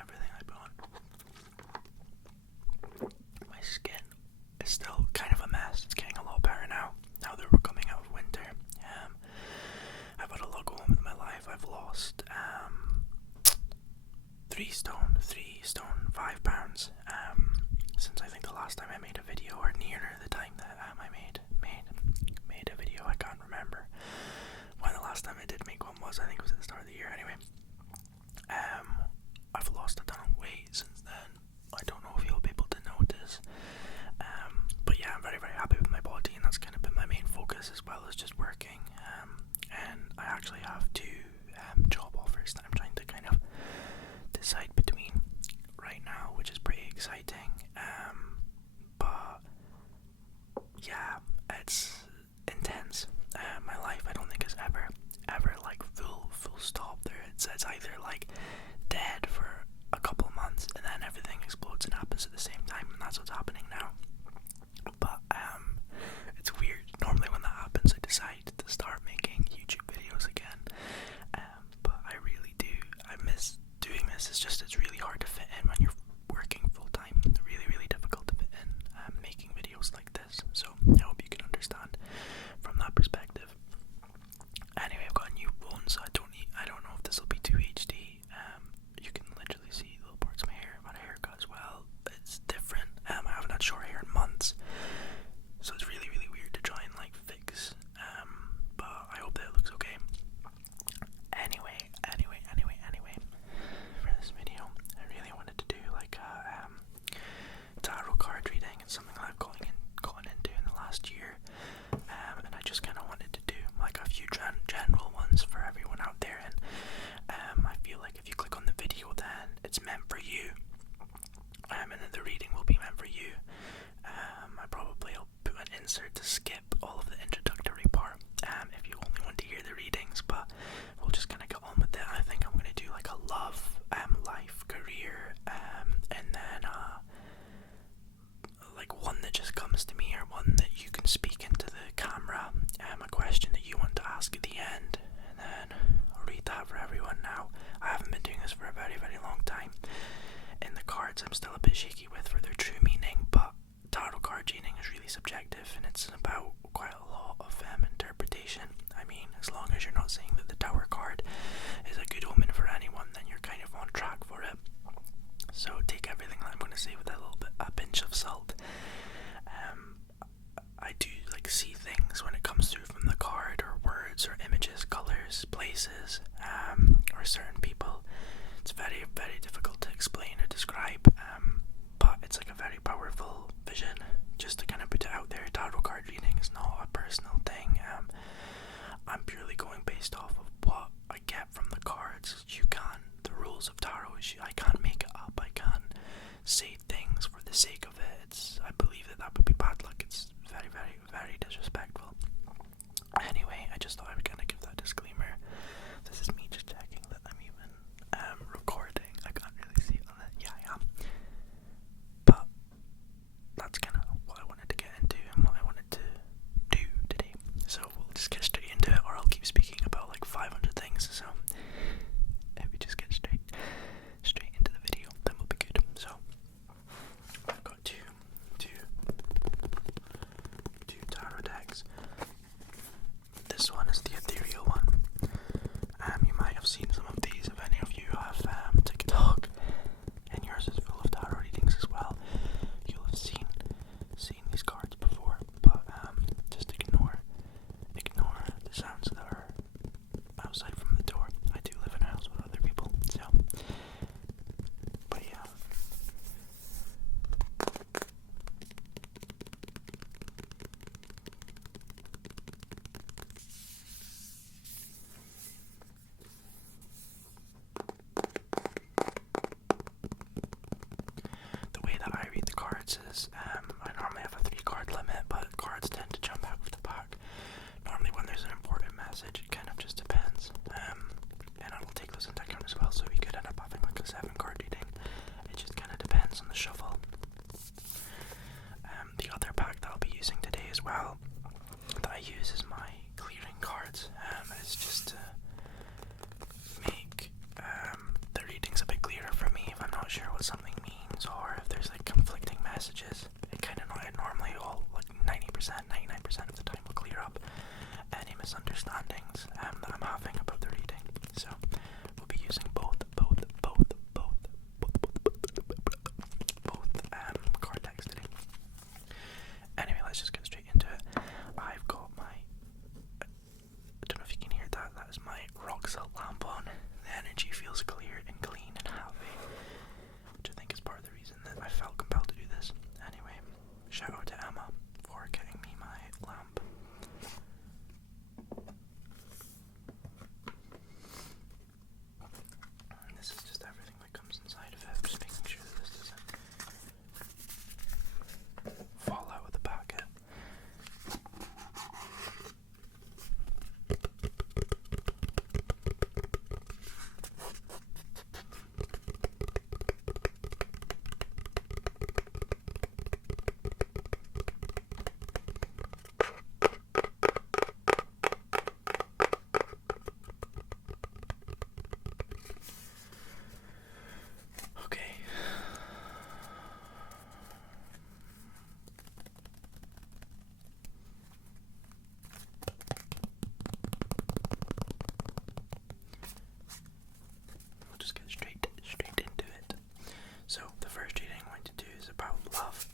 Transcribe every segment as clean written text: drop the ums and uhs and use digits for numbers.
everything I put on. My skin is still kind of a mess. It's getting a lot better now that we're coming out of winter. I've had a lot going on with my life. I've lost 3 stone 5 pounds since I think the last time I made a video, or nearer the time that I made a video. I can't remember when the last time I did make one was. I think it was at the start of the year anyway. I've lost a ton of weight since then. I don't know if you'll be able to notice, but yeah, I'm very, very happy with my body, and that's kind of been my main focus, as well as just working. And I actually have 2 job offers that I'm trying to kind of decide between right now, which is pretty exciting. But yeah, it's intense. My life, I don't think, is ever like full stop there. It's either like dead for a couple months and then everything explodes and happens at the same time, and that's what's happening now. But it's weird. Normally when that happens, I decide to start making YouTube videos again. But I really do. I miss doing this. It's really hard to fit in when you're working full time. Really, really difficult to fit in making videos like this. So I hope you can understand from that perspective. Anyway, I've got a new phone, so I don't know if this will be too HD. You can literally see little parts of my hair. I've had a haircut as well. It's different. I haven't had short hair in months, so it's really, really weird to try and like fix. But I hope that it looks okay. Anyway, for this video, I really wanted to do like a tarot card reading. It's something that I've gotten into in the last year, and I just kind of wanted to do like a few general ones for everyone out there. And I feel like if you click on the video, then it's meant for you, and then the reading will be meant for you. I probably will put an insert to skip all of the introductory part if you only want to hear the readings, but we'll just kind of get on with it. I think I'm going to do like a love, life, career, and then like one that just comes to me, or one that you can speak into the camera, a question that you want to ask at the end, and then I'll read that for everyone now. I haven't been doing this for a very, very long time. In the cards, I'm still a bit shaky with for their true meaning, but tarot card reading is really subjective, and it's about quite a lot of interpretation. I mean, as long as you're not saying that the Tower card is a good omen for anyone, then you're kind of on track for it. So take everything that I'm going to say with a pinch of salt. I do like see things when it comes through from the card, or words, or images, colors, places, or certain people. It's very, very difficult to explain or describe, but it's like a very powerful vision. Just to kind of put it out there, tarot card reading is not a personal thing. I'm purely going based off of what I get from the cards. The rules of tarot, I can't make it up. I can't say things for the sake of it. I believe that would be bad luck. It's very, very, very disrespectful. Anyway, I just thought I would kind of give that disclaimer. This is me just checking that I'm even recording. I can't really see it on it. Yeah, I am. But that's kind of what I wanted to get into and what I wanted to do today. So we'll just get straight into it, or I'll keep speaking about like 500 things. So if we just get straight into the video, then we'll be good. So I've got two tarot decks. This one is the ethereal one. You might have seen some of these if any of you have TikTok, and yours is full of tarot readings as well. You'll have seen these cards before, but just ignore the sounds that are outside from the door. I do live in a house with other people, so. But yeah. The way that I read the cards is, I normally have a 3-card limit, but cards tend to jump out of the pack. Normally when there's an important message, it kind of just depends. And I will take those into account as well, so we could end up having like a 7-card reading. It just kind of depends on the shuffle. The other pack that I'll be using today as well, that I use as my clearing cards, is just to make the readings a bit clearer for me if I'm sure what something means, or if there's like conflicting messages, it normally all like 90%, 99% of the time will clear up any misunderstandings that I'm having about the reading. So we'll be using both card texting. Anyway, let's just get straight into it. I've got my, I don't know if you can hear that, that is my rock salt lamp on. The energy feels clear and clean and happy, which I think is part of the reason that I felt compelled to do this. Anyway, shout out to Emma for getting me my lamp. And this is just everything that comes inside of it. Just making sure that this doesn't fall out of the packet. Okay. We'll just get straight into it. So the first reading I'm going to do is about love.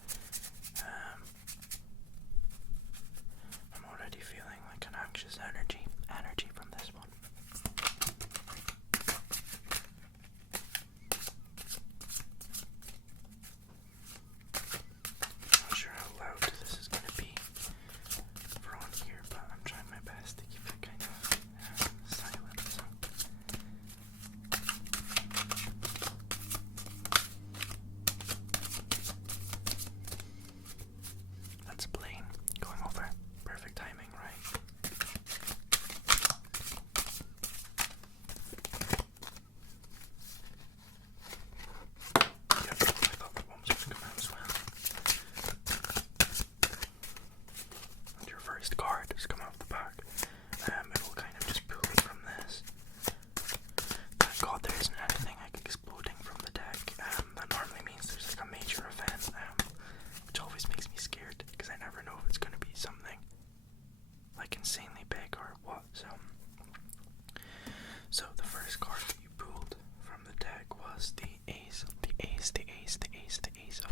I'm already feeling like an anxious energy from this one. Not sure how loud this is going to be for on here, but I'm trying my best to keep it kind of silent. So. That's plain going over. Perfect timing, right? Yep, I thought that one was going to come out as well. And your first card has come out the back. It will kind of just pull it from this. Thank God there isn't anything like exploding from the deck. That normally means there's like a major event, which always makes me scared because I never know if it's going to be something like insanely big or what. So the first card that you pulled from the deck was the Ace of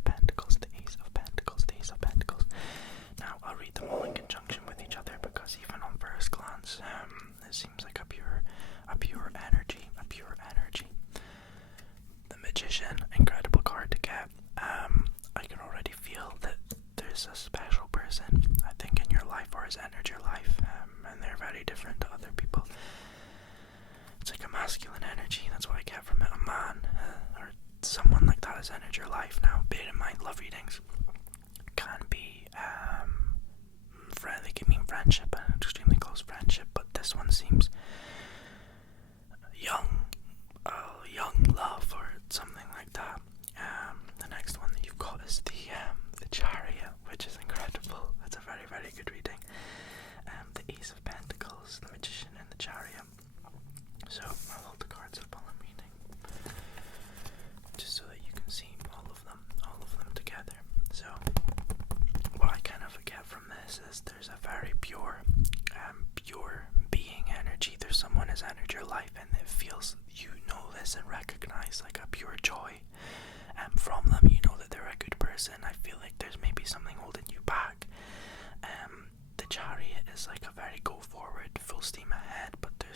Pentacles, the Ace of Pentacles, the Ace of Pentacles. Now I'll read them all in conjunction with each other because even on first glance, it seems like a pure energy. The Magician, incredible card to get. I can already feel that there's a special person, I think, in your life or has entered your life, and they're very different to other people. It's like a masculine energy, that's what I get from it. A man or someone like that has entered your life. Now, bear in mind, love readings can be they can mean friendship, an extremely close friendship, but this one seems young love or something like that. The next one that you've got is the Chariot, which is incredible. That's a very, very good reading. The Ace of Pentacles, the Magician, and the Chariot. So I'll hold the cards up while I'm reading, just so that you can see all of them together. So what I kind of get from this is there's a very pure being energy. There's someone has entered your life and it feels, you know this and recognize like a pure joy from them. You know that they're a good person. I feel like there's maybe something holding you back. The Chariot is like a very go forward, full steam ahead, but there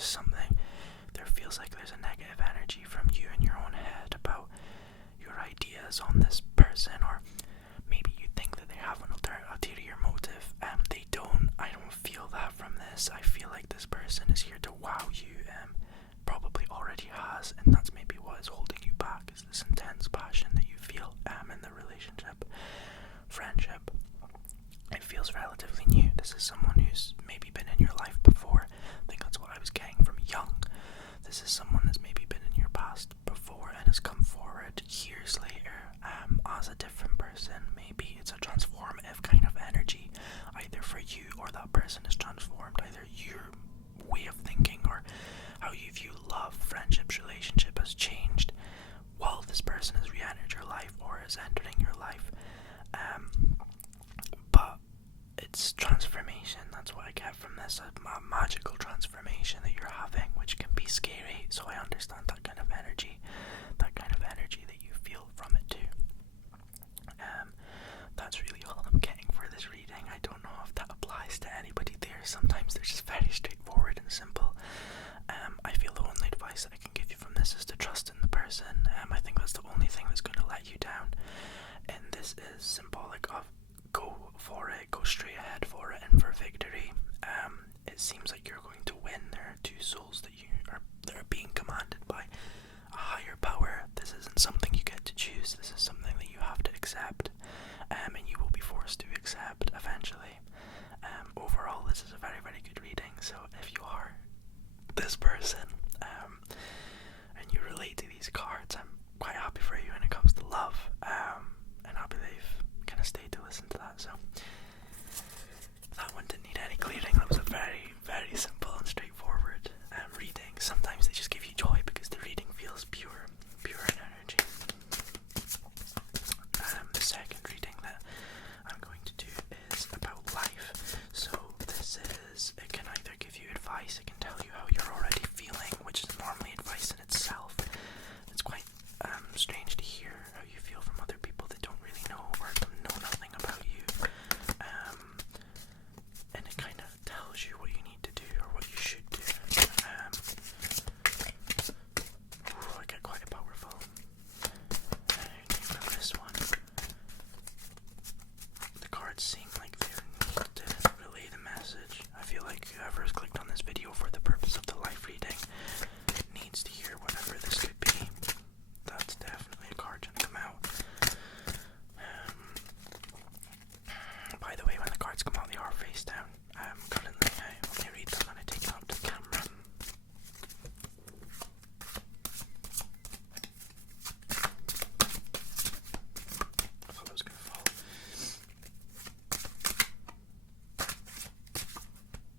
feels like there's a negative energy from you in your own head about your ideas on this person, or maybe you think that they have an ulterior motive. They don't. I don't feel that from this. I feel like this person is here to wow you, probably already has, and that's maybe what is holding you back, is this intense passion that you feel in the relationship, friendship. It feels relatively new. This is someone who's maybe been in your life before. I think that's what I was getting from young. This is someone that's maybe been in your past before and has come forward years later. is entering your life. But it's transformation. That's what I get from this, a magical transformation that you're having, which can be scary. So I understand that kind of energy that you feel from it too. That's really all I'm getting for this reading. I don't know if that applies to anybody there. Sometimes they're just very straightforward and simple. I feel the only advice that I can give you from this is to trust in the person. I think that's the only thing that's going to let you down. And this is symbolic of go for it, go straight ahead for it, and for victory. It seems like you're going to win. There are two souls that are being commanded by a higher power. This isn't something you get to choose. This is something that you have to accept, and you will be forced to accept eventually. Overall, this is a very, very good reading. So if you are this person, and you relate to these cards, I'm quite happy for you when it comes to love, and happy they've kind of stayed to listen to that. So that one didn't need any clearing. That was a very, very simple and straightforward reading. Sometimes they just give you joy because the reading feels pure in energy. The second reading that I'm going to do is about life. So it can either give you advice, it can tell you how you're already feeling, which is normally advice in itself. It's quite strange to hear how you feel from other people that don't really know or know nothing about you. And it kind of tells you what you need to do or what you should do. I get quite powerful. From this one, the cards seem like they need to relay the message. I feel like whoever has clicked on this video for the purpose of the life reading needs to hear whatever this could be. That's definitely a card to come out. By the way, when the cards come out, they are face down. Currently, I only read them when I take them up to the camera. I thought it was going to fall.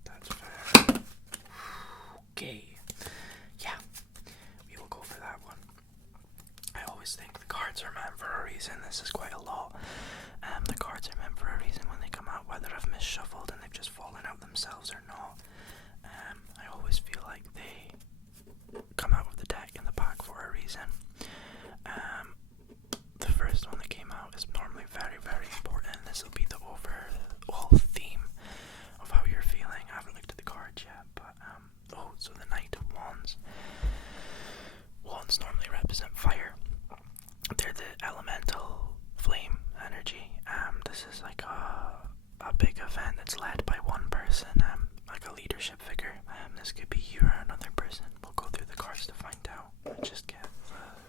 That's fair. Okay. Yeah, we will go for that one. I always think the cards are meant for a reason. This is quite a lot. The cards are meant for a reason when they come out, whether I've misshuffled and they've just fallen out themselves or not. I always feel like they come out of the deck in the pack for a reason. The first one that came out is normally very, very important. This will be the overall theme of how you're feeling. I haven't looked at the cards yet, but so the Knight of Wands. Wands normally represent fire. They're the elemental flame energy. This is like a big event that's led by one person, like a leadership figure. This could be you or another person. We'll go through the cards to find out and just get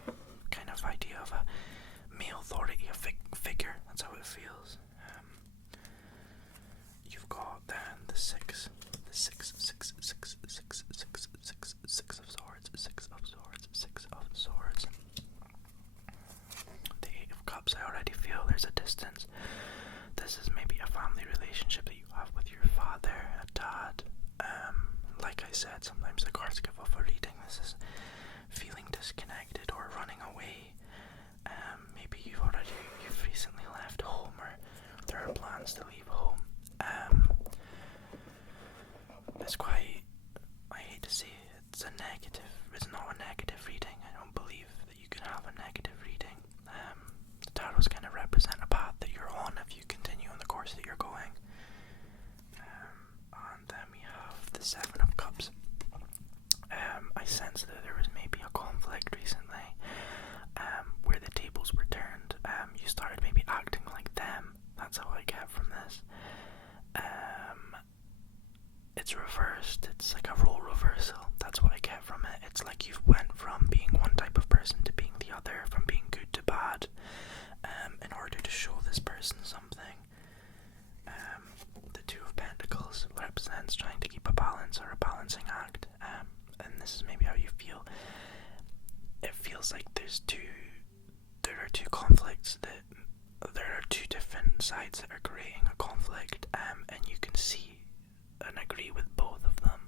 a kind of idea of a male authority, a figure. That's how it feels. You've got then the six of swords. The Eight of Cups, I already feel there's a distance. This is maybe a family relationship that you have with your father, a dad. Like I said, sometimes the cards give off a reading. This is feeling disconnected or running away. Maybe you've recently left home, or there are plans to leave home. It's quite, I hate to say it, it's not a negative reading. I don't believe that you can have a negative reading. The tarots kind of represent a path that you're on if you continue on the course that you're going. And then we have the Seven of Cups. I sense that there was maybe a conflict recently, where the tables were turned. You started maybe acting like them. That's how I get from this. It's reversed. It's like a role reversal. That's what I get from it. It's like you went from being one type of person to being the other, from being good to bad, in order to show this person something. The Two of Pentacles represents trying to keep a balance or a balancing act, and this is maybe how you feel. It feels like there are two conflicts, that there are two different sides that are creating a conflict, and you can see and agree with both of them,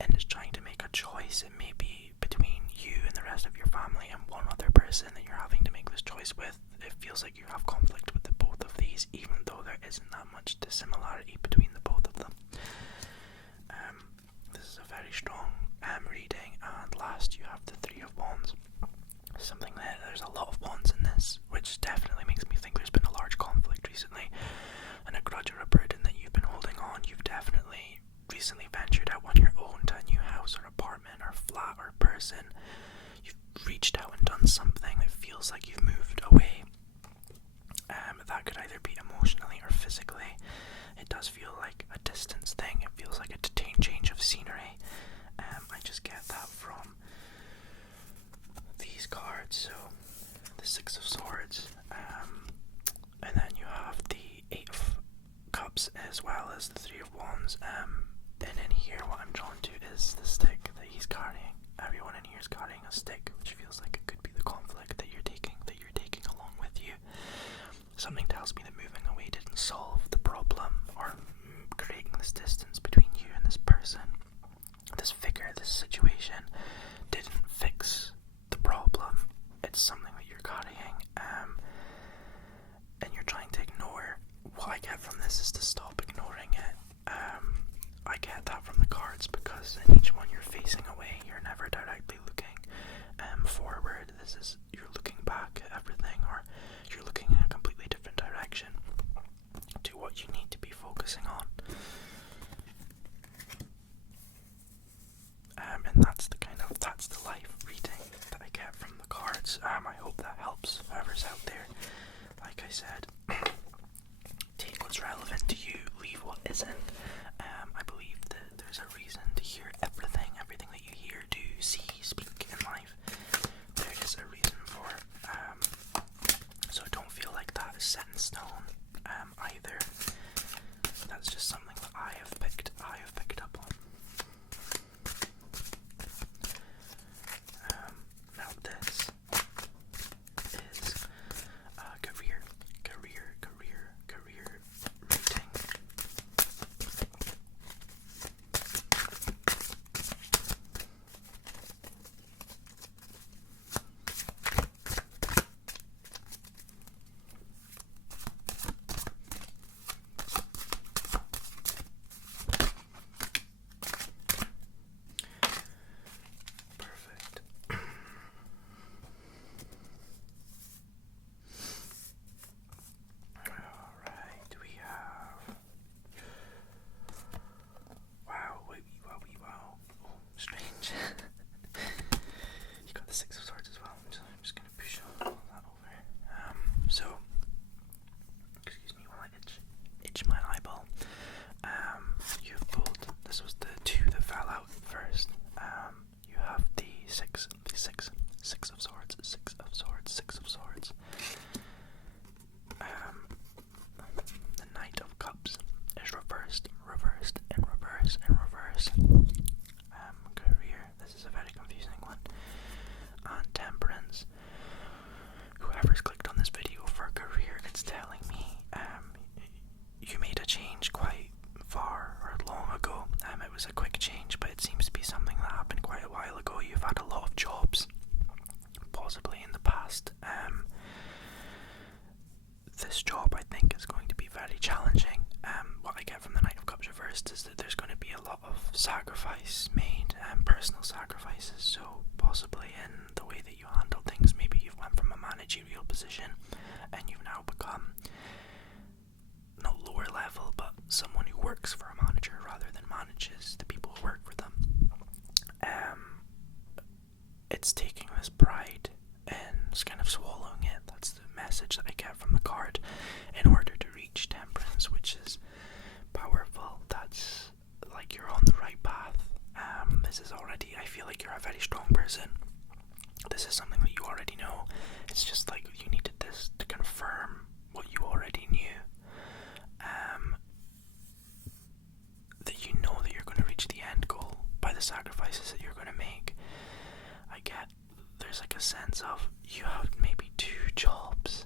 and it's trying to make a choice. It may be between you and the rest of your family and one other person that you're having to make this choice with. It feels like you have conflict with the both of these, even though there isn't that much dissimilarity between the both of them. This is a very strong reading, and last you have the Three of Wands. Something that there's a lot of wands in this, which definitely makes me think there's been a large conflict recently, and a grudge or a burden that you've been holding on. You've definitely recently ventured out on your own to a new house or apartment or flat or person. You've reached out and done something that feels like you've moved away. That could either be emotionally or physically. It does feel like a distance thing. It feels like a change of scenery. I just get that from these cards. So the Six of Swords, and then you have the Eight of Cups as well as the Three of Wands. And in here, what I'm drawn to is the stick that he's carrying. Everyone in here is carrying a stick, which feels like it could be the conflict that you're taking along with you. Something tells me that moving away didn't solve the problem, or creating this distance between you and this person, this figure, this situation, didn't fix the problem. It's something that you're carrying, and you're trying to ignore. What I get from this is to stop ignoring it. I get that from the cards, because in each one you're facing away. You're never directly looking forward. This is, you're looking back at everything, or you're looking in a completely different direction to what you need to be focusing on. And that's the life reading that I get from the cards. I hope that helps whoever's out there. Like I said, take what's relevant to you, leave what isn't. I believe that there's a reason to hear everything that you hear, do, see, speak in life. There is a reason for it. So don't feel like that is set in stone either. That's just something that I have picked up on. Now this is career rating. Perfect. Alright, we have... Wow. Oh, strange. You got the Six of Swords as well. I'm just gonna push all that over. So, excuse me while I itch my eyeball. You've pulled, this was the two that fell out first. You have the six of swords, Six of Swords. The Knight of Cups is reversed. Career, this is a very confusing one. And Temperance. Whoever's clicked on this video for career, it's telling me you made a change quite far or long ago. It was a quick change, but it seems to be something that happened quite a while ago. You've had a lot of jobs, possibly in the past. This job, I think, is going to be very challenging. What I get from the Knight of Cups reversed is that there's going to be a lot of sacrifice made, personal sacrifices. So possibly in the way that you handle things, maybe you've went from a managerial position and you've now become not lower level, but someone who works for a manager rather than manages the people who work for them. It's taking this pride and it's kind of swallowing it. That's the message that I get from the card, in order to reach Temperance, which is powerful. That's like you're on the right path. This is already, I feel like you're a very strong person. This is something that you already know. It's just like you needed this to confirm what you already knew. That you know that you're going to reach the end goal by the sacrifices that you're going to make. I get there's like a sense of you have maybe two jobs.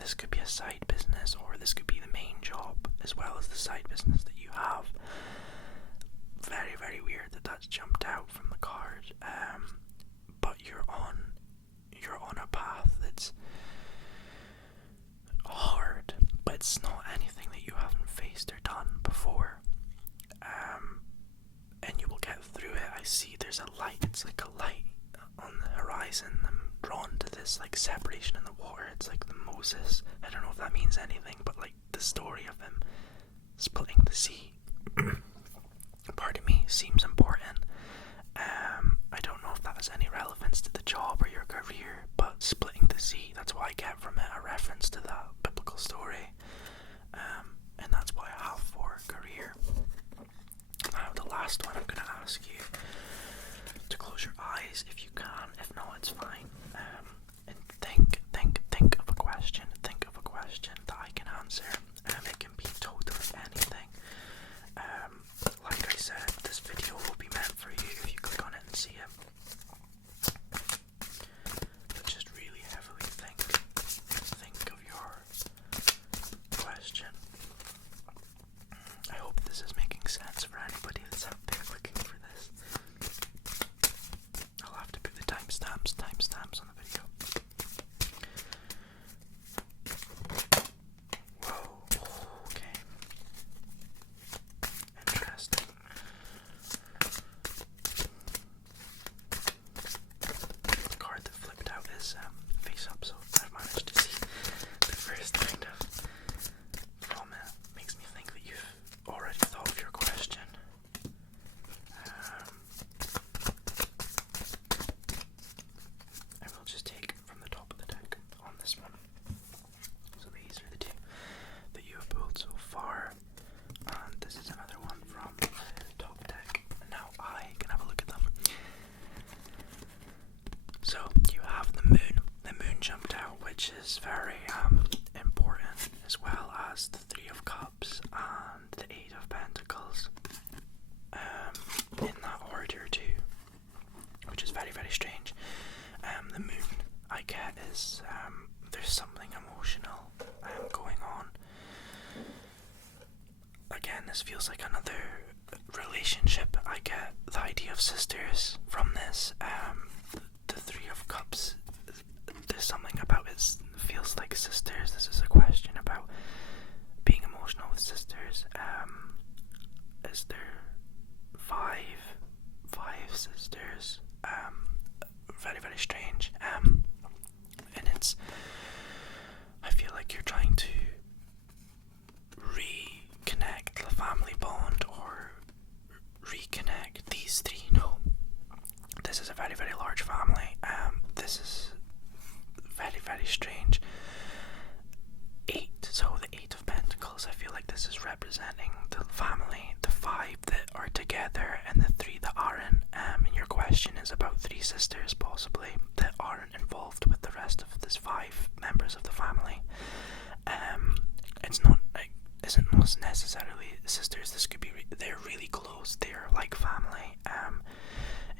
This could be a side business, or this could be the main job as well as the side business that you have. Very, very weird that that's jumped out from the card. But you're on a path it's hard, but it's not anything that you haven't faced or done before. And you will get through it. I see there's a light, it's like a light on the horizon. I'm drawn to this like separation in the water. It's like the Moses, I don't know if that means anything, but like the story of him splitting the sea, pardon me, seems important. I don't know if that has any relevance to the job or your career, but splitting the sea, that's what I get from it, a reference to that biblical story. And that's what I have for career. Now the last one, I'm going to ask you to close your eyes if you can. If not, it's fine. And think of a question. Think of a question that I can answer. It can be totally anything. Like I said, this video will be meant for you if you click on it and see it. But just really heavily think of your question. I hope this is making sense for anybody that's out there looking for this. I'll have to put the timestamps on the video. Whoa, okay. Interesting. The card that flipped out is face up, so I've managed to see the first kind of from it. Makes me think that you've already thought of your question. I will just take from the top of the deck on this one. So these are the two that you have pulled so far, and this is another one from the top deck. Now I can have a look at them. So you have the moon. The moon jumped out, which is very important, as well as the Three of Cups and the Eight of Pentacles. In that order too, which is very, very strange. The moon I get is there's something emotional going on. Again, this feels like another relationship. I get the idea of sisters from this. The Three of Cups, there's something about it feels like sisters. This is a question about being emotional with sisters. Is there five sisters? Very, very strange. And it's, I feel like you're trying to reconnect the family bond or reconnect these three. No, this is a very, very large family. This is very, very strange. So the Eight of Pentacles, I feel like this is representing the family, the five that are together and the three that aren't. And your question is about three sisters possibly that aren't involved with the rest of this five members of the family. It's not like, isn't necessarily sisters. This could be they're really close. They're like family.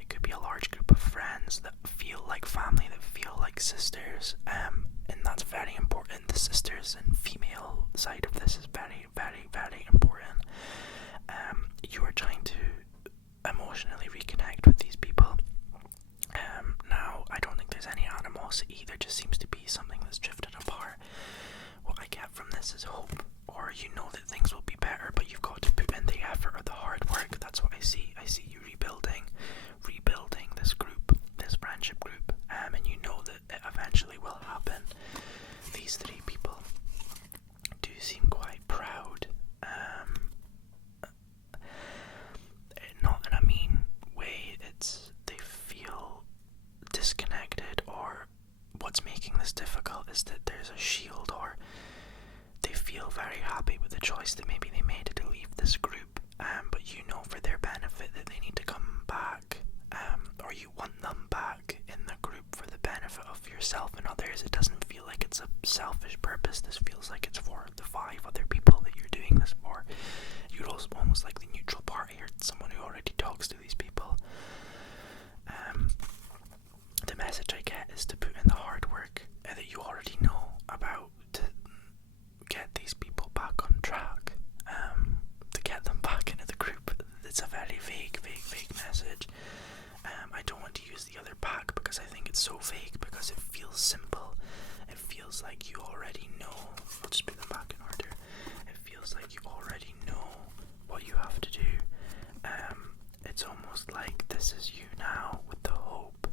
It could be a large group of friends that feel like family, that feel like sisters. And that's very important. The sisters and female side of this is very, very, very important. You are trying to emotionally reconnect with these people. Now, I don't think there's any animosity. There just seems to be something that's drifted apart. What I get from this is hope, or you know that things will be better, but you've got to put in the effort or the hard work. That's what I see. I see you rebuilding this group, this friendship group, and you know that it eventually will happen. These three people do seem quite proud. Not in a mean way. They feel disconnected, or what's making this difficult is that there's a shield, or they feel very happy with the choice that maybe they made to leave this group, but you know for their benefit that they need to come back, or you want them back in the group for the benefit of yourself and others. It doesn't feel like it's a selfish purpose. This feels like it's for the five other people that you're doing this for. You're almost like the neutral party, or someone who already talks to these people. The message I get is to put in the hard work that you already know about to get these people back on track, to get them back into the group. It's a very vague message. I don't want to use the other pack because I think it's so vague, because it feels simple. it feels like you already know. I'll just put them back in order. It feels like you already know what you have to do. It's almost like this is you now with the hope,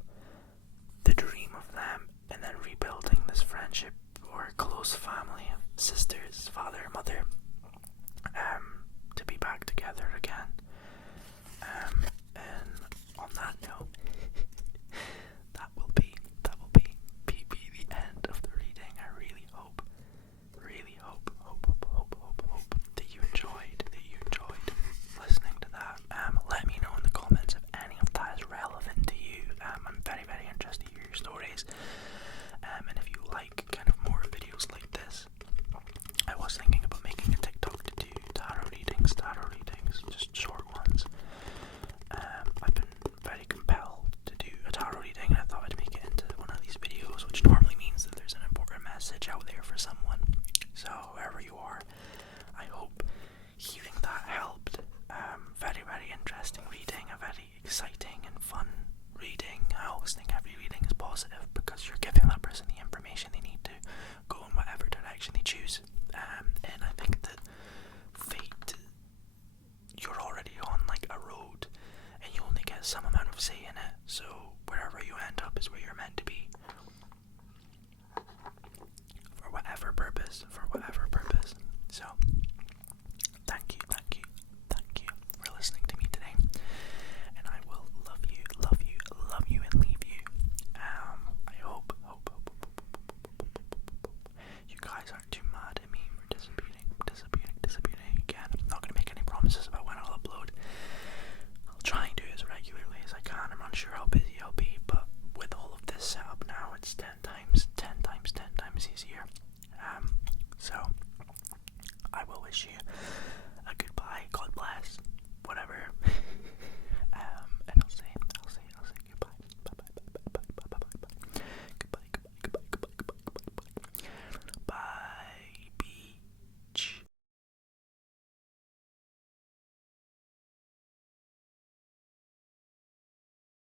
the dream of them, and then rebuilding this friendship or close family of sisters, father, mother, to be back together again. And on that note, that will be the end of the reading. I really hope that you enjoyed listening to that. Let me know in the comments if any of that is relevant to you. I'm very, very interested to hear your stories. And if you like kind of more videos like this, I was thinking about making a TikTok to do tarot readings, just short ones. I've been very compelled to do a tarot reading, and I thought I'd make it into one of these videos, which normally means that there's an important message out there for someone. So wherever you are, I hope hearing that helped. Very, very interesting reading, a very exciting and fun reading. I always think every reading is positive because you're giving that person the information they need to go in whatever direction they choose. And I think that fate, you're already on like a road and you only get some amount of say in it, so wherever you end up is where you're meant to be, for whatever purpose. So thank you for listening to me today, and I will love you and leave you. I hope you guys aren't too mad at me for disappearing again. I'm not going to make any promises about when I'll upload. I'll try and do it as regularly as I can. I'm unsure how busy I'll be, but with all of this set up now, it's 10 times easier. So I will wish you a goodbye, God bless, whatever.